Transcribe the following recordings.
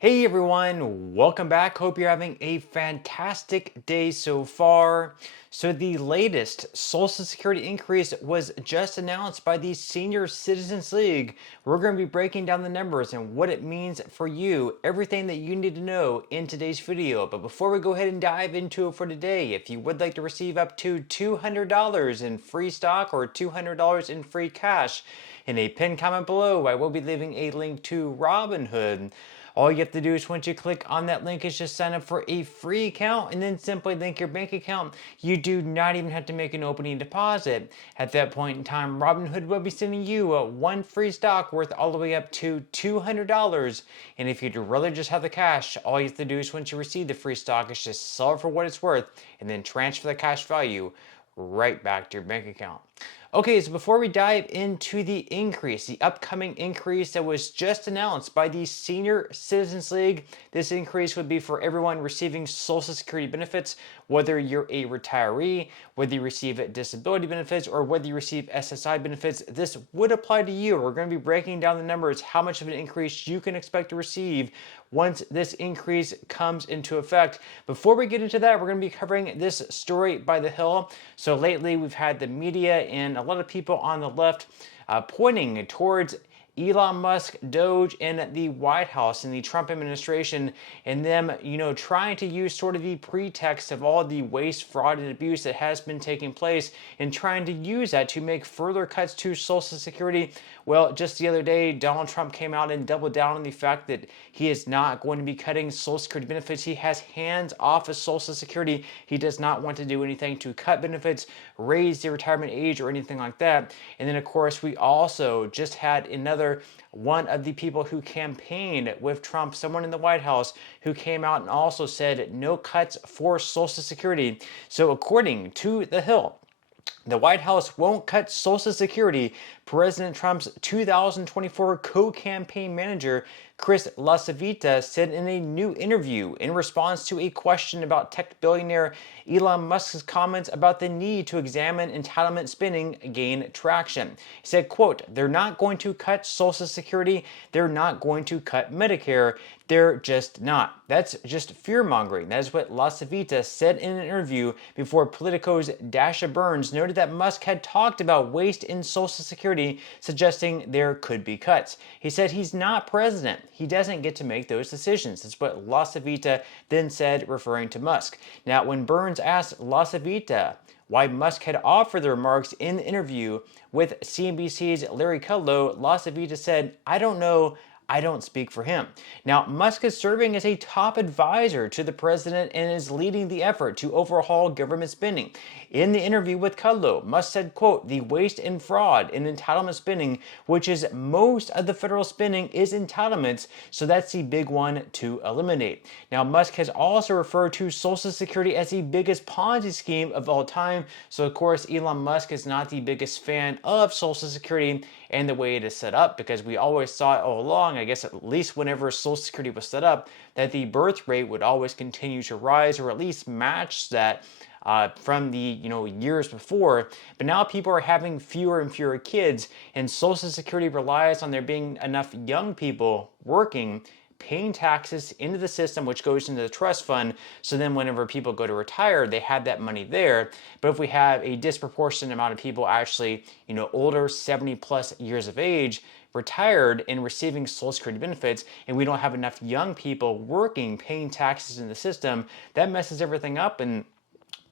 Hey everyone, welcome back. Hope you're having a fantastic day so far. So, the latest Social Security increase was just announced by the Senior Citizens League. We're going to be breaking down the numbers and what it means for you, everything that you need to know in today's video. But before we go ahead and dive into it for today, if you would like to receive up to $200 in free stock or $200 in free cash, in a pinned comment below, I will be leaving a link to Robinhood. All you have to do is once you click on that link is just sign up for a free account and then simply link your bank account. You do not even have to make an opening deposit. At that point in time, Robinhood will be sending you one free stock worth all the way up to $200. And if you'd rather just have the cash, all you have to do is once you receive the free stock is just sell it for what it's worth and then transfer the cash value right back to your bank account. Okay, so before we dive into the increase, the upcoming increase that was just announced by the Senior Citizens League, this increase would be for everyone receiving Social Security benefits, whether you're a retiree, whether you receive disability benefits, or whether you receive SSI benefits. This would apply to you. We're going to be breaking down the numbers, how much of an increase you can expect to receive once this increase comes into effect. Before we get into that, we're going to be covering this story by the Hill. So lately, we've had the media and a lot of people on the left pointing towards Elon Musk, Doge, and the White House and the Trump administration, and them, trying to use sort of the pretext of all the waste, fraud, and abuse that has been taking place, and trying to use that to make further cuts to Social Security. Well, just the other day, Donald Trump came out and doubled down on the fact that he is not going to be cutting Social Security benefits. He has hands off of Social Security. He does not want to do anything to cut benefits, raise the retirement age, or anything like that. And then, of course, we also just had another one of the people who campaigned with Trump, someone in the White House, who came out and also said no cuts for Social Security. So according to The Hill, the White House won't cut Social Security. President Trump's 2024 co-campaign manager, Chris LaCivita, said in a new interview in response to a question about tech billionaire Elon Musk's comments about the need to examine entitlement spending gain traction. He said, quote, "They're not going to cut Social Security. They're not going to cut Medicare. They're just not." That's just fear-mongering. That is what LaCivita said in an interview before Politico's Dasha Burns noted that Musk had talked about waste in Social Security, suggesting there could be cuts. He said he's not president. He doesn't get to make those decisions. That's what LaCivita then said, referring to Musk. Now, when Burns asked LaCivita why Musk had offered the remarks in the interview with CNBC's Larry Kudlow, LaCivita said, "I don't know. I don't speak for him." Now, Musk is serving as a top advisor to the president and is leading the effort to overhaul government spending. In the interview with Kudlow, Musk said, quote, "The waste and fraud in entitlement spending, which is most of the federal spending, is entitlements, so that's the big one to eliminate." Now, Musk has also referred to Social Security as the biggest Ponzi scheme of all time. So, of course, Elon Musk is not the biggest fan of Social Security and the way it is set up, because we always saw it all along, I guess at least whenever Social Security was set up, that the birth rate would always continue to rise, or at least match that from the years before. But now people are having fewer and fewer kids, and Social Security relies on there being enough young people working, paying taxes into the system, which goes into the trust fund. So then whenever people go to retire, they have that money there. But if we have a disproportionate amount of people actually, older, 70 plus years of age, retired and receiving Social Security benefits, and we don't have enough young people working, paying taxes in the system, that messes everything up. And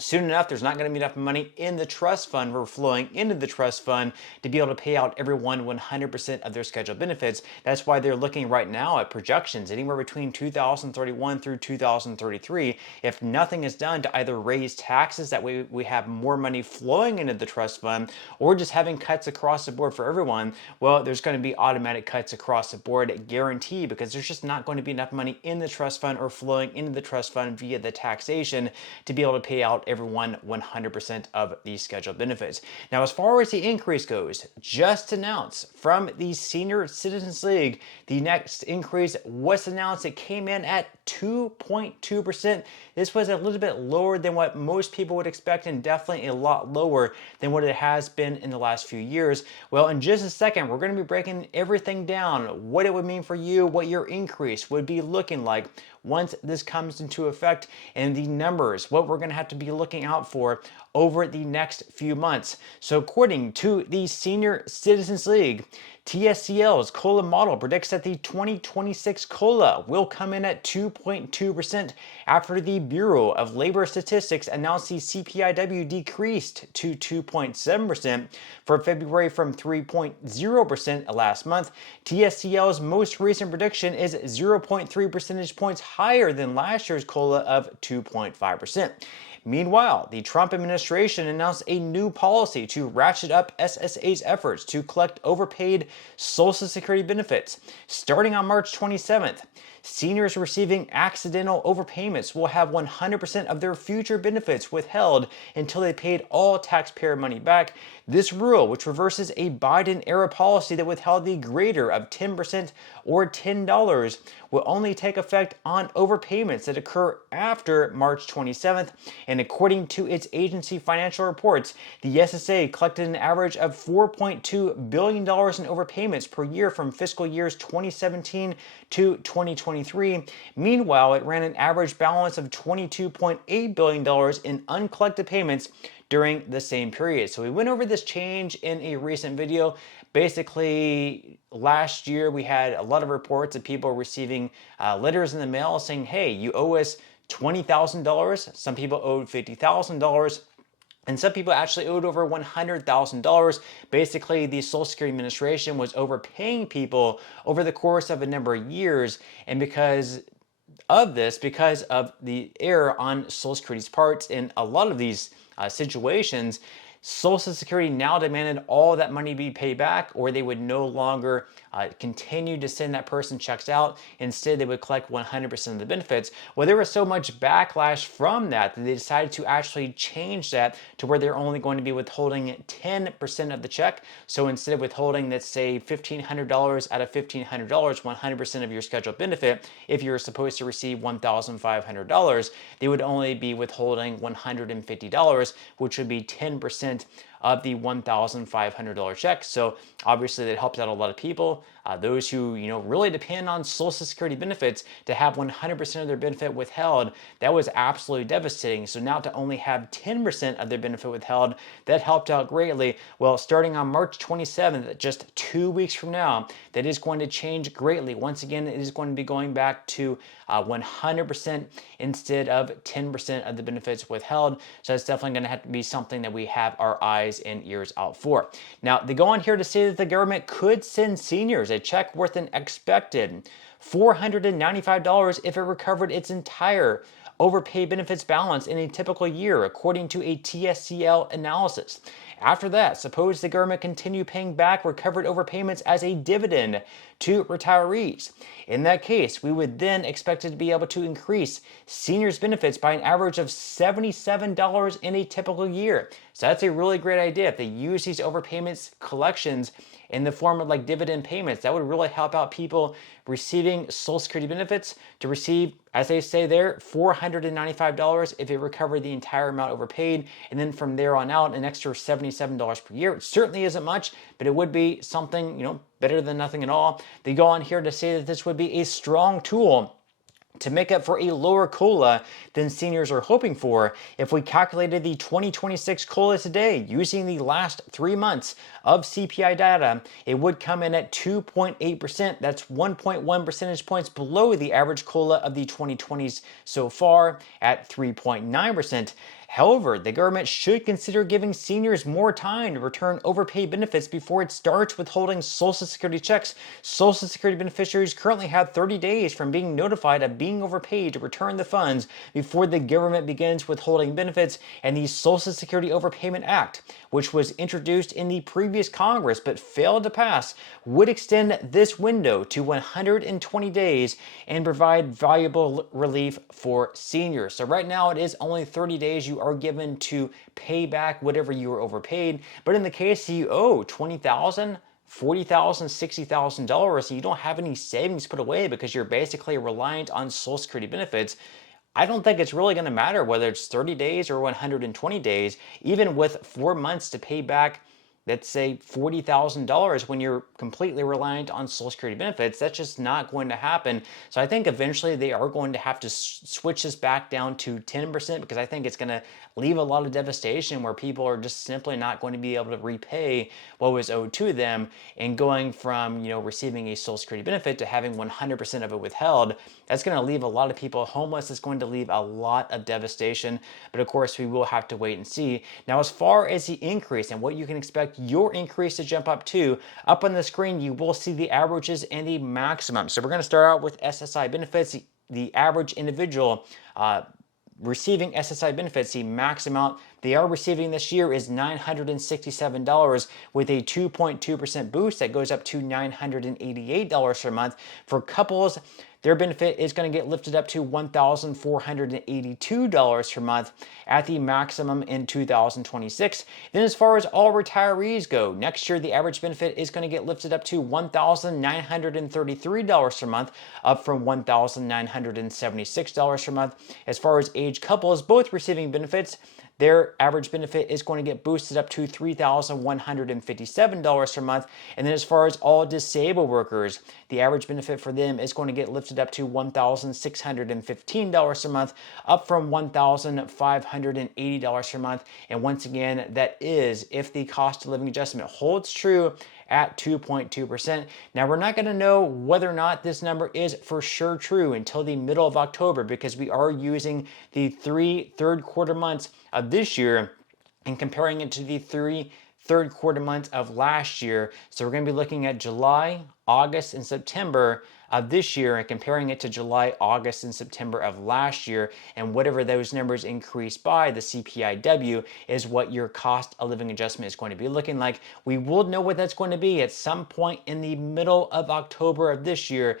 soon enough, there's not going to be enough money in the trust fund or flowing into the trust fund to be able to pay out everyone 100% of their scheduled benefits. That's why they're looking right now at projections anywhere between 2031 through 2033. If nothing is done to either raise taxes, that way we have more money flowing into the trust fund, or just having cuts across the board for everyone, well, there's going to be automatic cuts across the board, guaranteed, because there's just not going to be enough money in the trust fund or flowing into the trust fund via the taxation to be able to pay out everyone 100% of these scheduled benefits. Now, as far as the increase goes, just announced from the Senior Citizens League, the next increase was announced. It came in at 2.2%. This was a little bit lower than what most people would expect, and definitely a lot lower than what it has been in the last few years. Well, in just a second, we're going to be breaking everything down, what it would mean for you, what your increase would be looking like once this comes into effect, and the numbers, what we're going to have to be looking out for over the next few months. So according to the Senior Citizens League, TSCL's COLA model predicts that the 2026 COLA will come in at 2.2% after the Bureau of Labor Statistics announced the CPIW decreased to 2.7% for February from 3.0% last month. TSCL's most recent prediction is 0.3 percentage points higher than last year's COLA of 2.5%. Meanwhile, the Trump administration announced a new policy to ratchet up SSA's efforts to collect overpaid Social Security benefits. Starting on March 27th, seniors receiving accidental overpayments will have 100% of their future benefits withheld until they paid all taxpayer money back. This rule, which reverses a Biden-era policy that withheld the greater of 10% or $10, will only take effect on overpayments that occur after March 27th. And according to its agency financial reports, the SSA collected an average of $4.2 billion in overpayments per year from fiscal years 2017 to 2023. Meanwhile, it ran an average balance of $22.8 billion in uncollected payments during the same period. So we went over this change in a recent video. Basically, last year we had a lot of reports of people receiving letters in the mail saying, hey, you owe us $20,000. Some people owed $50,000. And some people actually owed over $100,000. Basically, the Social Security Administration was overpaying people over the course of a number of years. And because of the error on Social Security's parts in a lot of these situations, Social Security now demanded all that money be paid back, or they would no longer continue to send that person checks out. Instead, they would collect 100% of the benefits. Well, there was so much backlash from that they decided to actually change that to where they're only going to be withholding 10% of the check. So instead of withholding, let's say $1,500 out of $1,500, 100% of your scheduled benefit, if you're supposed to receive $1,500, they would only be withholding $150, which would be 10% of the $1,500 check. So obviously that helped out a lot of people. Those who really depend on Social Security benefits to have 100% of their benefit withheld, that was absolutely devastating. So now to only have 10% of their benefit withheld, that helped out greatly. Well, starting on March 27th, just 2 weeks from now, that is going to change greatly. Once again, it is going to be going back to 100% instead of 10% of the benefits withheld. So that's definitely going to have to be something that we have our eyes and ears out for. Now, they go on here to say that the government could send seniors a check worth an expected $495 if it recovered its entire overpaid benefits balance in a typical year, according to a TSCL analysis. After that, suppose the government continue paying back recovered overpayments as a dividend to retirees. In that case, we would then expect it to be able to increase seniors' benefits by an average of $77 in a typical year. So that's a really great idea. If they use these overpayments collections in the form of like dividend payments, that would really help out people receiving Social Security benefits to receive, as they say there, $495 if they recover the entire amount overpaid. And then from there on out, an extra $77 per year. It certainly isn't much, but it would be something, better than nothing at all. They go on here to say that this would be a strong tool to make up for a lower COLA than seniors are hoping for. If we calculated the 2026 COLA today using the last 3 months of CPI data, it would come in at 2.8%. That's 1.1 percentage points below the average COLA of the 2020s so far at 3.9%. However, the government should consider giving seniors more time to return overpaid benefits before it starts withholding Social Security checks. Social Security beneficiaries currently have 30 days from being notified of being overpaid to return the funds before the government begins withholding benefits. And the Social Security Overpayment Act, which was introduced in the previous Congress but failed to pass, would extend this window to 120 days and provide valuable relief for seniors. So right now it is only 30 days you you are given to pay back whatever you were overpaid. But in the case you owe $20,000, $40,000, $60,000, and you don't have any savings put away because you're basically reliant on Social Security benefits, I don't think it's really going to matter whether it's 30 days or 120 days, even with 4 months to pay back, let's say $40,000 when you're completely reliant on Social Security benefits. That's just not going to happen. So I think eventually they are going to have to switch this back down to 10% because I think it's going to leave a lot of devastation where people are just simply not going to be able to repay what was owed to them, and going from, receiving a Social Security benefit to having 100% of it withheld. That's going to leave a lot of people homeless. It's going to leave a lot of devastation. But of course, we will have to wait and see. Now, as far as the increase and what you can expect your increase to jump up to, up on the screen, you will see the averages and the maximum. So we're going to start out with SSI benefits. The average individual receiving SSI benefits, the max amount they are receiving this year is $967 with a 2.2% boost that goes up to $988 per month. For couples, their benefit is going to get lifted up to $1,482 per month at the maximum in 2026. Then as far as all retirees go, next year the average benefit is going to get lifted up to $1,933 per month, up from $1,976 per month. As far as age couples, both receiving benefits, their average benefit is going to get boosted up to $3,157 per month. And then as far as all disabled workers, the average benefit for them is going to get lifted up to $1,615 per month, up from $1,580 per month. And once again, that is if the cost of living adjustment holds true at 2.2%. Now, we're not going to know whether or not this number is for sure true until the middle of October, because we are using the 3 third quarter months of this year and comparing it to the 3 third quarter months of last year. So we're going to be looking at July, August, and September of this year and comparing it to July, August, and September of last year. And whatever those numbers increase by, the CPIW, is what your cost of living adjustment is going to be looking like. We will know what that's going to be at some point in the middle of October of this year.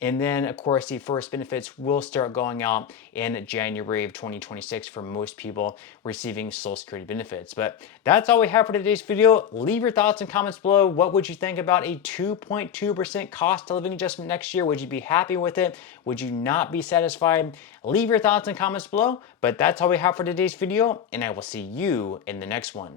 And then, of course, the first benefits will start going out in January of 2026 for most people receiving Social Security benefits. But that's all we have for today's video. Leave your thoughts and comments below. What would you think about a 2.2% cost of living adjustment next year? Would you be happy with it? Would you not be satisfied? Leave your thoughts and comments below. But that's all we have for today's video, and I will see you in the next one.